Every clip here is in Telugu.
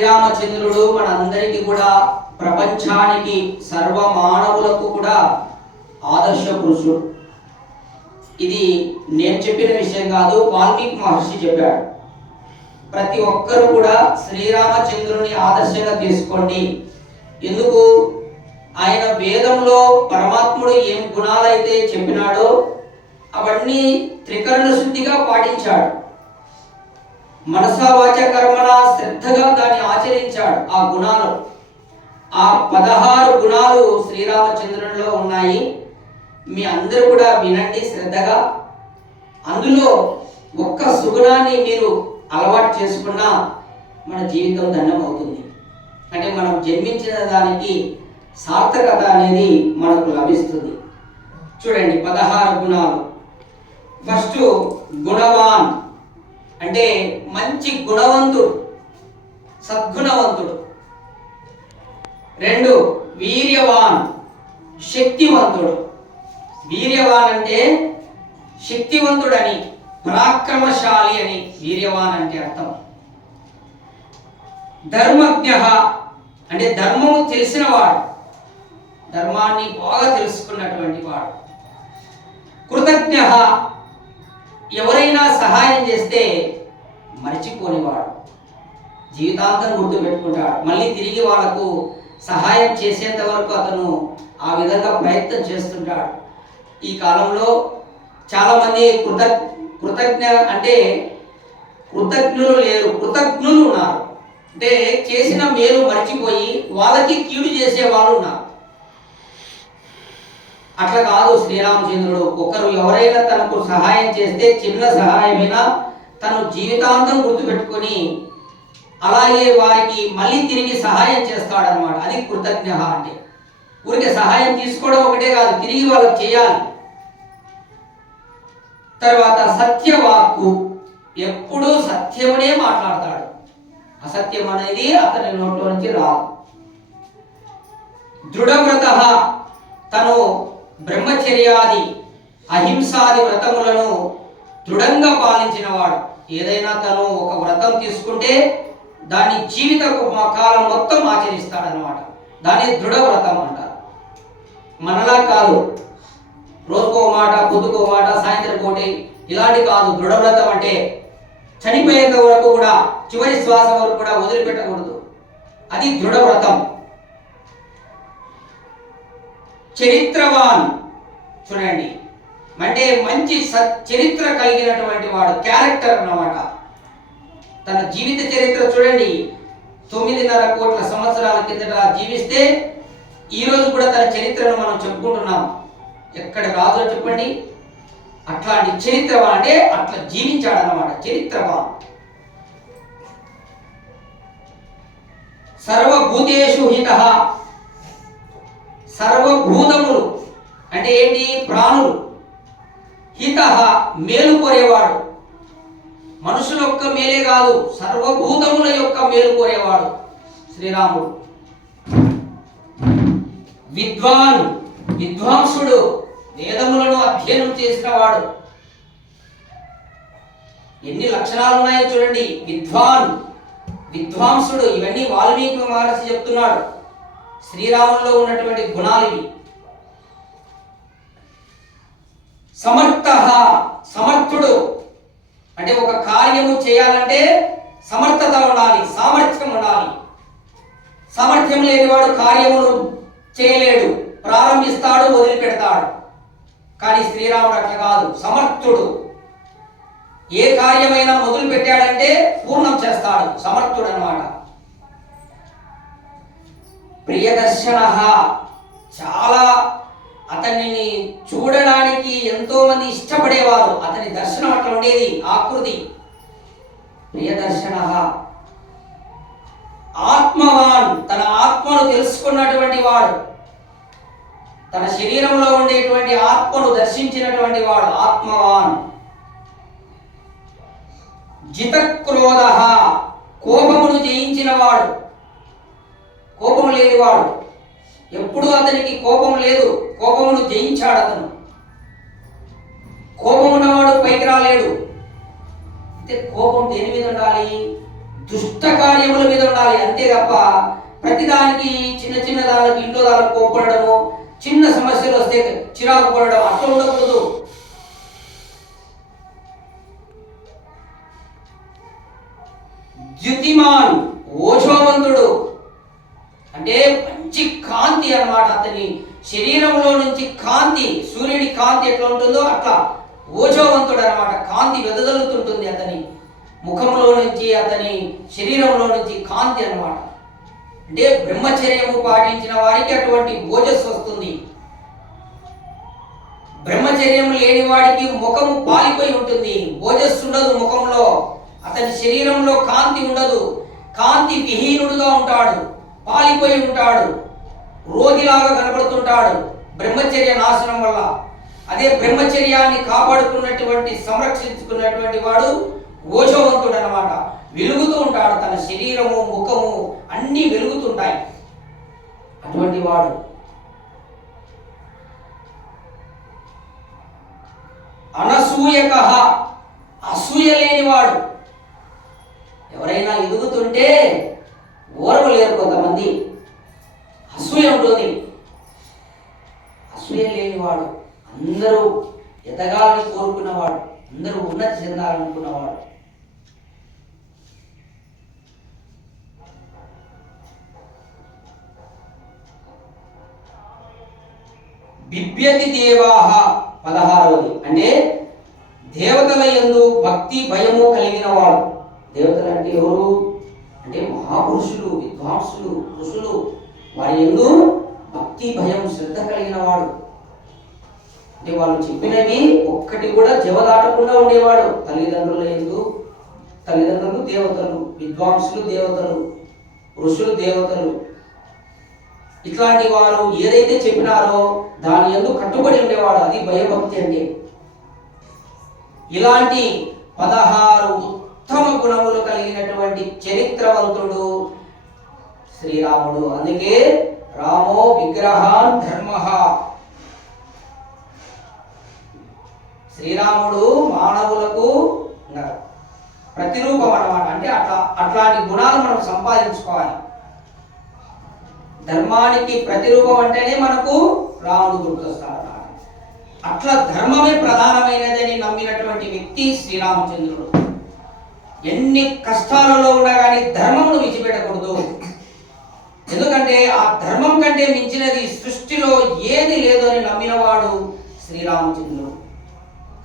శ్రీరామచంద్రుడు మనందరికీ కూడా, ప్రపంచానికి, సర్వ మానవులకు కూడా ఆదర్శ పురుషుడు. ఇది నేను చెప్పిన విషయం కాదు, వాల్మీకి మహర్షి చెప్పాడు. ప్రతి ఒక్కరు కూడా శ్రీరామచంద్రుని ఆదర్శంగా తీసుకోండి. ఎందుకు? ఆయన వేదంలో పరమాత్ముడు ఏం గుణాలైతే చెప్పినాడో అవన్నీ త్రికరణ శుద్ధిగా పాటించాడు. మనసా వాచ కర్మణ శ్రద్ధగా దాన్ని ఆచరించాడు. ఆ గుణాలు, ఆ 16 గుణాలు శ్రీరామచంద్రునిలో ఉన్నాయి. మీ అందరూ కూడా వినండి శ్రద్ధగా. అందులో ఒక్క సుగుణాన్ని మీరు అలవాటు చేసుకున్నా మన జీవితం ధన్యమవుతుంది. అంటే మనం జన్మించిన దానికి సార్థకత అనేది మనకు లభిస్తుంది. చూడండి 16 గుణాలు. ఫస్ట్ గుణవాన్ అంటే మంచి గుణవంతుడు, సద్గుణవంతుడు. 2 వీర్యవాన్ శక్తివంతుడు. వీర్యవాన్ అంటే శక్తివంతుడని, పరాక్రమశాలి అని వీర్యవాన్ అంటే అర్థం. ధర్మజ్ఞ అంటే ధర్మము తెలిసినవాడు, ధర్మాన్ని బాగా తెలుసుకున్నటువంటి వాడు. కృతజ్ఞ ఎవరైనా సహాయం చేస్తే మర్చిపోనివాడు, జీవితాంతం గుర్తుపెట్టుకుంటాడు. మళ్ళీ తిరిగి వాళ్ళకు సహాయం చేసేంత వరకు అతను ఆ విధంగా ప్రయత్నం చేస్తుంటాడు. ఈ కాలంలో చాలామంది కృతజ్ఞ అంటే కృతజ్ఞులు లేరు, కృతజ్ఞులు ఉన్నారు. అంటే చేసిన మేలు మర్చిపోయి వాళ్ళకి కీడు చేసే వాళ్ళు ఉన్నారు. అట్లా కాదు శ్రీరామచంద్రుడు. ఒకరు ఎవరైనా తనకు సహాయం చేస్తే, చిన్న సహాయమైనా తను జీవితాంతం గుర్తుపెట్టుకొని అలాగే వారికి మళ్ళీ తిరిగి సహాయం చేస్తాడనమాట. అది కృతజ్ఞ అంటే. ఊరికే సహాయం తీసుకోవడం ఒకటే కాదు, తిరిగి వాళ్ళకి చేయాలి. తర్వాత సత్యవాక్కు, ఎప్పుడూ సత్యమునే మాట్లాడతాడు. అసత్యం అనేది అతని నోట్లో నుంచి రాదు. దృఢవ్రత, తను బ్రహ్మచర్యాది అహింసాది వ్రతములను దృఢంగా పాలించినవాడు. ఏదైనా తను ఒక వ్రతం తీసుకుంటే దాని జీవిత కాలం మొత్తం ఆచరిస్తాడనమాట. దాన్ని దృఢవ్రతం అంటారు. మనలా కాదు, రోజుకో మాట, పొద్దుకో మాట, సాయంత్రం కోటి ఇలాంటి కాదు. దృఢవ్రతం అంటే చనిపోయేంత వరకు కూడా, చివరి శ్వాస వరకు కూడా వదిలిపెట్టకూడదు. అది దృఢవ్రతం. చరిత్రవాన్, చూడండి, అంటే మంచి చరిత్ర కలిగినటువంటి వాడు, క్యారెక్టర్ అన్నమాట. తన జీవిత చరిత్ర చూడండి. 9.5 కోట్ల సంవత్సరాల కిందట జీవిస్తే ఈ రోజు కూడా తన చరిత్రను మనం చెప్పుకుంటున్నాం. ఎక్కడ రాజు చెప్పండి, అట్లాంటి చరిత్రవాన్ అంటే అట్లా జీవించాడన్నమాట. చరిత్రవాన్. సర్వభూతేషు హితః, సర్వభూతములు అంటే ఏంటి? ప్రాణులు. హితః మేలు కోరేవాడు. మనుషుల యొక్క మేలే కాదు, సర్వభూతముల యొక్క మేలు కోరేవాడు శ్రీరాముడు. విద్వాన్, విద్వాంసుడు, వేదములను అధ్యయనం చేసినవాడు. ఎన్ని లక్షణాలు ఉన్నాయో చూడండి. విద్వాన్, విద్వాంసుడు, ఇవన్నీ వాల్మీకి మహర్షి చెప్తున్నాడు. శ్రీరాముల్లో ఉన్నటువంటి గుణాలు ఇవి. సమర్థ, సమర్థుడు అంటే ఒక కార్యము చేయాలంటే సమర్థత ఉండాలి, సామర్థ్యం ఉండాలి. సామర్థ్యం లేనివాడు కార్యమును చేయలేడు, ప్రారంభిస్తాడు, వదిలిపెడతాడు. కానీ శ్రీరాముడు అట్లా కాదు, సమర్థుడు. ఏ కార్యమైనా మొదలు పెట్టాడంటే పూర్ణం చేస్తాడు, సమర్థుడు అన్నమాట. ప్రియదర్శన, చాలా అతనిని చూడడానికి ఎంతో మంది ఇష్టపడేవారు. అతని దర్శనం అట్లా ఉండేది, ఆకృతి. ప్రియదర్శన. ఆత్మవాన్, తన ఆత్మను తెలుసుకున్నటువంటి వాడు. తన శరీరంలో ఉండేటువంటి ఆత్మను దర్శించినటువంటి వాడు ఆత్మవాన్. జితక్రోధ, కోపమును జయించిన వాడు, కోపము లేనివాడు. ఎప్పుడు అతనికి కోపం లేదు, కోపమును జయించాడు అతను. కోపం ఉన్నవాడు పైకి రాలేడు. అయితే కోపం దేని మీద ఉండాలి? దుష్ట కార్యముల మీద ఉండాలి. అంతే తప్ప ప్రతిదానికి చిన్న చిన్న దానికి ఇంట్లో దానికి కోప్పడము, చిన్న సమస్యలు వస్తే చిరాకు పడడం అట్లా ఉండకూడదు. ద్యుతిమాన్ ఓజోవంతుడు అంటే మంచి కాంతి అన్నమాట. అతని శరీరంలో నుంచి కాంతి, సూర్యుడి కాంతి ఎట్లా ఉంటుందో అట్లా ఓజోవంతుడు అన్నమాట. కాంతి వెదజల్లుతుంటుంది అతని ముఖంలో నుంచి, అతని శరీరంలో నుంచి కాంతి అన్నమాట. అంటే బ్రహ్మచర్యము పాటించిన వారికి అటువంటి ఓజస్సు వస్తుంది. బ్రహ్మచర్యం లేని వాడికి ముఖము పాలిపోయి ఉంటుంది, ఓజస్సు ఉండదు ముఖంలో, అతని శరీరంలో కాంతి ఉండదు, కాంతి విహీనుడుగా ఉంటాడు, పాలిపోయి ఉంటాడు, రోగిలాగా కనబడుతుంటాడు బ్రహ్మచర్య నాశనం వల్ల. అదే బ్రహ్మచర్యాన్ని కాపాడుకున్నటువంటి సంరక్షించుకున్నటువంటి వాడు ఓజోవంతుడు అన్నమాట. వెలుగుతూ ఉంటాడు, తన శరీరము ముఖము అన్నీ వెలుగుతుంటాయి అటువంటి వాడు. అనసూయక అసూయ లేనివాడు. ఎవరైనా ఎదుగుతుంటే ఓర్వలేరు కొంతమంది, అసూయ ఉంటుంది. అసూయ లేనివాడు, అందరూ ఎదగాలని కోరుకున్నవాడు, అందరూ ఉన్నతి చెందాలనుకున్నవాడు. బిభ్యతి దేవాహ 16వది అంటే దేవతల యందు భక్తి భయము కలిగిన వాడు. దేవతలు అంటే ఎవరు అంటే మహాపురుషులు, విద్వాంసులు, ఋషులు. వారి యందు భక్తి భయం శ్రద్ధ కలిగిన వాడు. అంటే వాళ్ళు చెప్పినవి ఒక్కటి కూడా జవదాటకుండా ఉండేవాడు. తల్లిదండ్రుల యందు, తల్లిదండ్రులు దేవతలు, విద్వాంసులు దేవతలు, ఋషులు దేవతలు. ఇట్లాంటి వారు ఏదైతే చెప్పినారో దాని యందు కట్టుబడి ఉండేవాడు. అది భయభక్తి అంటే. ఇలాంటి 16 ఉత్తమ గుణములు కలిగినటువంటి చరిత్రవంతుడు శ్రీరాముడు. అందుకే రామో విగ్రహాన్ ధర్మ. శ్రీరాముడు మానవులకు ప్రతిరూపం అన్నమాట. అంటే అట్లాంటి గుణాలు మనం సంపాదించుకోవాలి. ధర్మానికి ప్రతిరూపం అంటేనే మనకు రాముడు గుర్తొస్తాడు. అట్లా ధర్మమే ప్రధానమైనదని నమ్మినటువంటి వ్యక్తి శ్రీరామచంద్రుడు. ఎన్ని కష్టాలలో ఉన్నా కానీ ధర్మమును విడిచిపెట్టకూడదు. ఎందుకంటే ఆ ధర్మం కంటే మించినది సృష్టిలో ఏది లేదు అని నమ్మినవాడు శ్రీరామచంద్రుడు.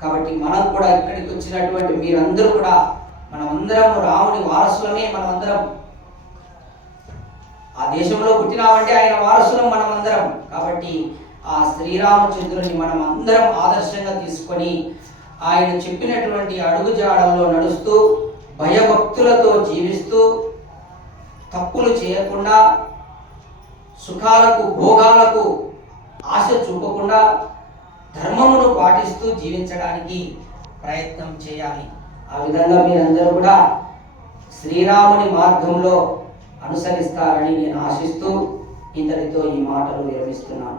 కాబట్టి మనం కూడా ఇక్కడికి వచ్చినటువంటి మీరందరూ కూడా మనమందరం రాముని వారసులమే. మనమందరం ఆ దేశంలో పుట్టినామంటే ఆయన వారసులం మనమందరం. కాబట్టి ఆ శ్రీరామచంద్రుని మనం అందరం ఆదర్శంగా తీసుకొని ఆయన చెప్పినటువంటి అడుగుజాడల్లో నడుస్తూ భయభక్తులతో జీవిస్తూ తప్పులు చేయకుండా సుఖాలకు భోగాలకు ఆశ చూపకుండా ధర్మమును పాటిస్తూ జీవించడానికి ప్రయత్నం చేయాలి. ఆ విధంగా మీరందరూ కూడా శ్రీరాముని మార్గంలో అనుసరిస్తారని నేను ఆశిస్తూ ఇంతటితో ఈ మాటలు విరమిస్తున్నాను.